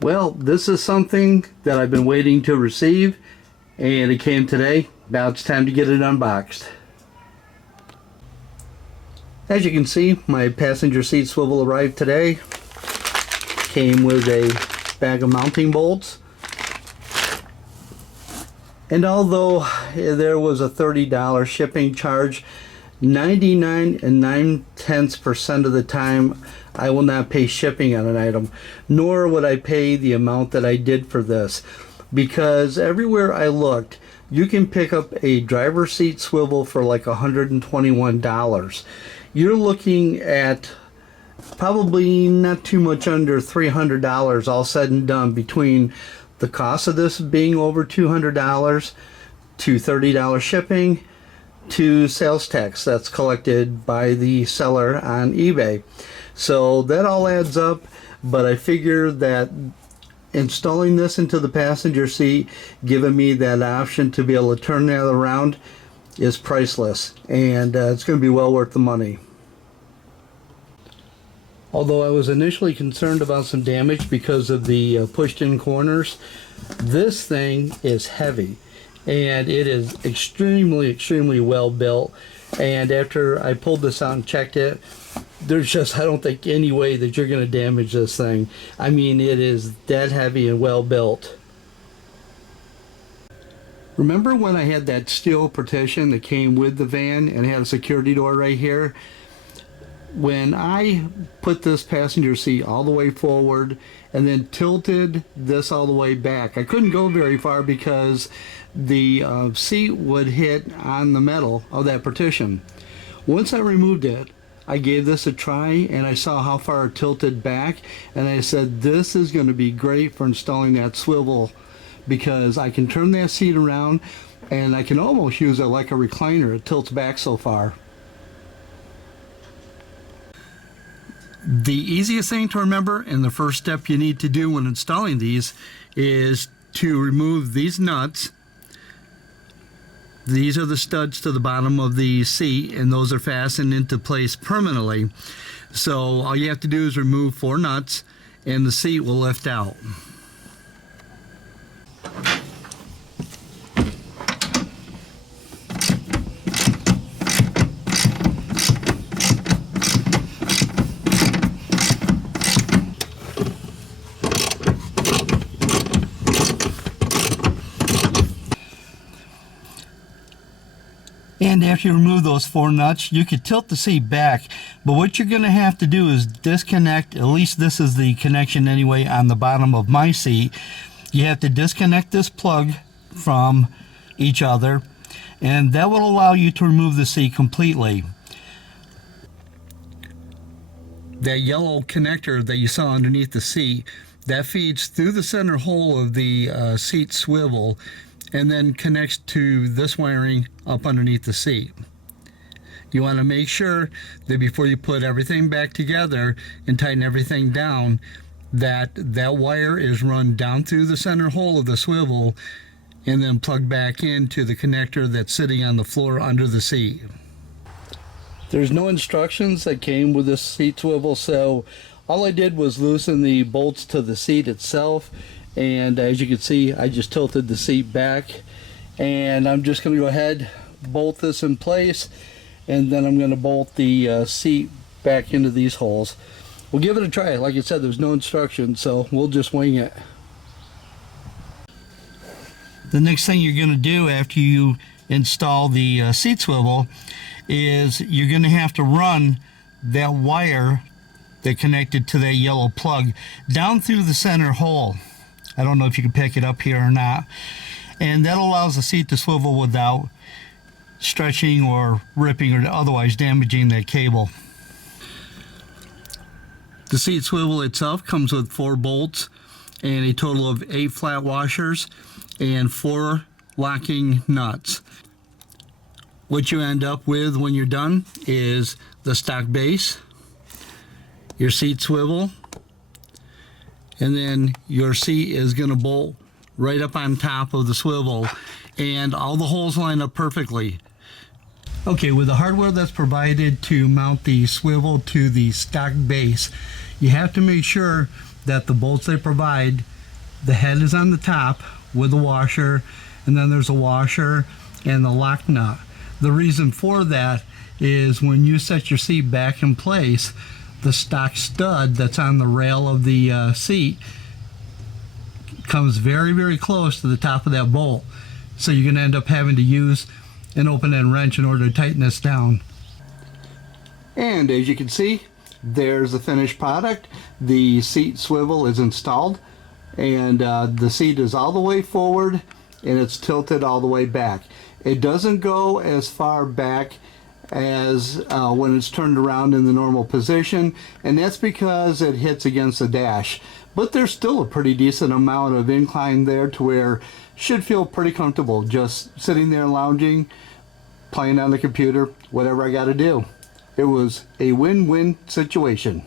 Well, this is something that I've been waiting to receive, and it came today. Now it's time to get it unboxed. As you can see, my passenger seat swivel arrived today. Came with a bag of mounting bolts. And although there was a $30 shipping charge, 99 9/10% of the time I will not pay shipping on an item, nor would I pay the amount that I did for this, because everywhere I looked you can pick up a driver's seat swivel for like $121. You're looking at probably not too much under $300 all said and done, between the cost of this being over $200 to $30 shipping to sales tax that's collected by the seller on eBay. So that all adds up, but I figure that installing this into the passenger seat, giving me that option to be able to turn that around, is priceless, and it's going to be well worth the money. Although I was initially concerned about some damage because of the pushed-in corners, this thing is heavy, and it is extremely well built. And after I pulled this out and checked it, there's just, I don't think, any way that you're going to damage this thing. I mean, it is that heavy and well built. Remember when I had that steel partition that came with the van and had a security door right here? When I put this passenger seat all the way forward and then tilted this all the way back, I couldn't go very far because the seat would hit on the metal of that partition. Once I removed it, I gave this a try and I saw how far it tilted back, and I said this is going to be great for installing that swivel, because I can turn that seat around and I can almost use it like a recliner. It tilts back so far. The easiest thing to remember, and the first step you need to do when installing these, is to remove these nuts. These are the studs to the bottom of the seat, and those are fastened into place permanently. So all you have to do is remove 4 nuts and the seat will lift out. And after you remove those 4 nuts, you could tilt the seat back, but what you're going to have to do is disconnect, at least this is the connection anyway on the bottom of my seat. You have to disconnect this plug from each other, and that will allow you to remove the seat completely. That yellow connector that you saw underneath the seat, that feeds through the center hole of the seat swivel and then connects to this wiring up underneath the seat. You want to make sure that before you put everything back together and tighten everything down, that wire is run down through the center hole of the swivel and then plugged back into the connector that's sitting on the floor under the seat. There's no instructions that came with this seat swivel, so all I did was loosen the bolts to the seat itself. And as you can see, I just tilted the seat back, and I'm just going to go ahead, bolt this in place, and then I'm going to bolt the seat back into these holes. We'll give it a try. Like I said, there's no instructions, so we'll just wing it. The next thing you're going to do after you install the seat swivel is you're going to have to run that wire that connected to that yellow plug down through the center hole. I don't know if you can pick it up here or not. And that allows the seat to swivel without stretching or ripping or otherwise damaging that cable. The seat swivel itself comes with 4 bolts and a total of 8 flat washers and 4 locking nuts. What you end up with when you're done is the stock base, your seat swivel, and then your seat is going to bolt right up on top of the swivel, and all the holes line up perfectly. Okay, with the hardware that's provided to mount the swivel to the stock base, you have to make sure that the bolts they provide, the head is on the top with a washer, and then there's a washer and the lock nut. The reason for that is when you set your seat back in place, the stock stud that's on the rail of the seat comes very, very close to the top of that bolt. So you're going to end up having to use an open-end wrench in order to tighten this down. And as you can see, there's the finished product. The seat swivel is installed, and the seat is all the way forward and it's tilted all the way back. It doesn't go as far back as when it's turned around in the normal position, and that's because it hits against the dash. But there's still a pretty decent amount of incline there to where should feel pretty comfortable just sitting there lounging, playing on the computer, whatever I got to do. It was a win-win situation.